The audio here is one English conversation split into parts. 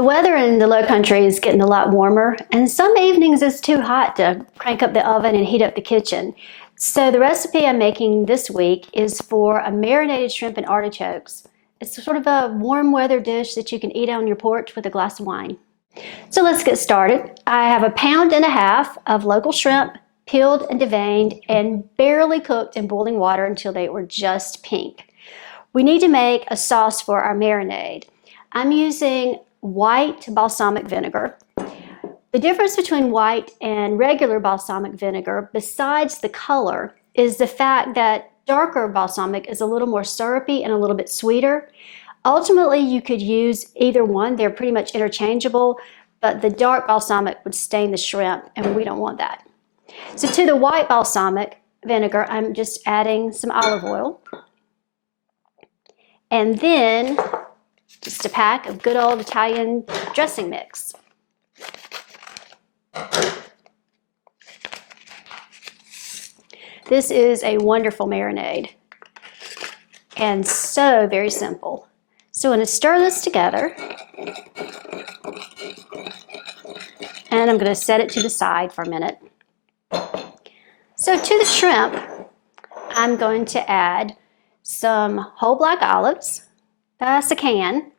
The weather in the low country is getting a lot warmer, and some evenings it's too hot to crank up the oven and heat up the kitchen. So the recipe I'm making this week is for a marinated shrimp and artichokes. It's sort of a warm weather dish that you can eat on your porch with a glass of wine. So let's get started. I have 1.5 pounds of local shrimp, peeled and deveined and barely cooked in boiling water until they were just pink. We need to make a sauce for our marinade. I'm using white balsamic vinegar. The difference between white and regular balsamic vinegar, besides the color, is the fact that darker balsamic is a little more syrupy and a little bit sweeter. Ultimately, you could use either one. They're pretty much interchangeable, but the dark balsamic would stain the shrimp, and we don't want that. So to the white balsamic vinegar, I'm just adding some olive oil. And then just a pack of good old Italian dressing mix. This is a wonderful marinade and so very simple. So I'm going to stir this together and I'm going to set it to the side for a minute. So to the shrimp, I'm going to add some whole black olives. That's a can.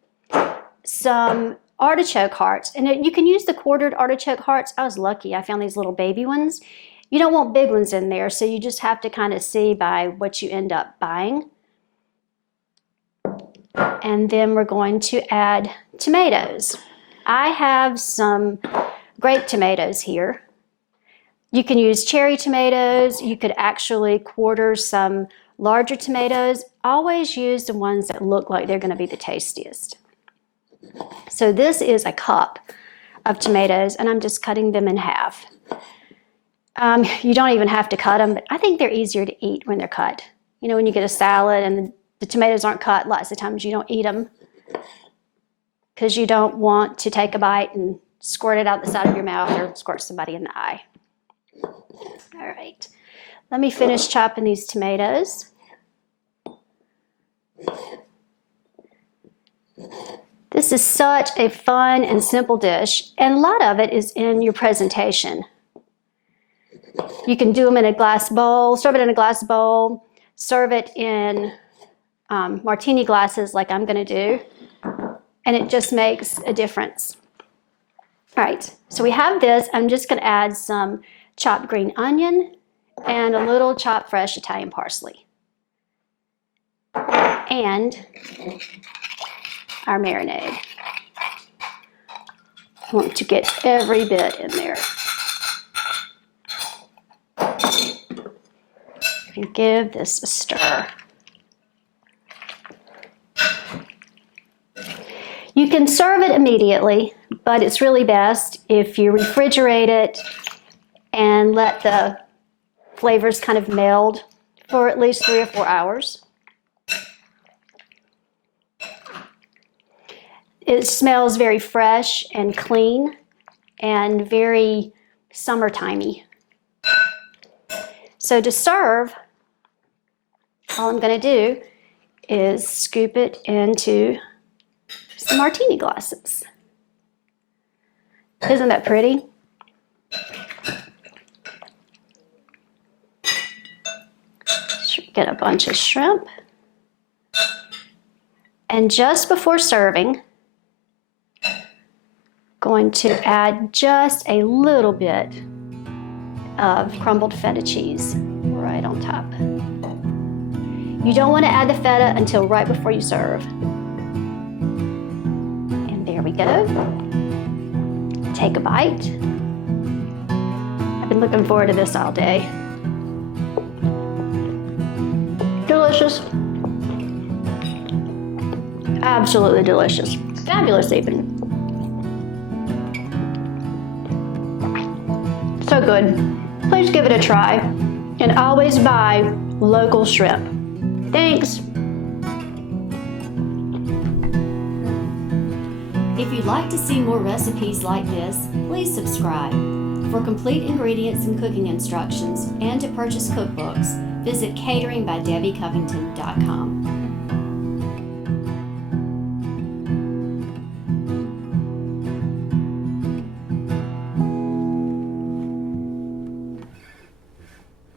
Some artichoke hearts, and you can use the quartered artichoke hearts. I was lucky, I found these little baby ones. You don't want big ones in there, so you just have to kind of see by what you end up buying. And then we're going to add tomatoes. I have some grape tomatoes here. You can use cherry tomatoes. You could actually quarter some larger tomatoes. Always use the ones that look like they're going to be the tastiest. So this is a cup of tomatoes, and I'm just cutting them in half. You don't even have to cut them, but I think they're easier to eat when they're cut. You know, when you get a salad and the tomatoes aren't cut, lots of times you don't eat them because you don't want to take a bite and squirt it out the side of your mouth or squirt somebody in the eye. All right, let me finish chopping these tomatoes. This is such a fun and simple dish, and a lot of it is in your presentation. You can do them in a glass bowl, serve it in a glass bowl, serve it in martini glasses like I'm going to do, and it just makes a difference. All right, so we have this. I'm just going to add some chopped green onion and a little chopped fresh Italian parsley. And our marinade. I want to get every bit in there. And give this a stir. You can serve it immediately, but it's really best if you refrigerate it and let the flavors kind of meld for at least 3 or 4 hours. It smells very fresh and clean and very summertimey. So to serve, all I'm going to do is scoop it into some martini glasses. Isn't that pretty? Get a bunch of shrimp. And just before serving, going to add just a little bit of crumbled feta cheese right on top. You don't want to add the feta until right before you serve. And there we go. Take a bite. I've been looking forward to this all day. Delicious. Absolutely delicious. Fabulous even. So good. Please give it a try, and always buy local shrimp. Thanks. If you'd like to see more recipes like this, please subscribe. For complete ingredients and cooking instructions and to purchase cookbooks, visit cateringbydebbycovington.com.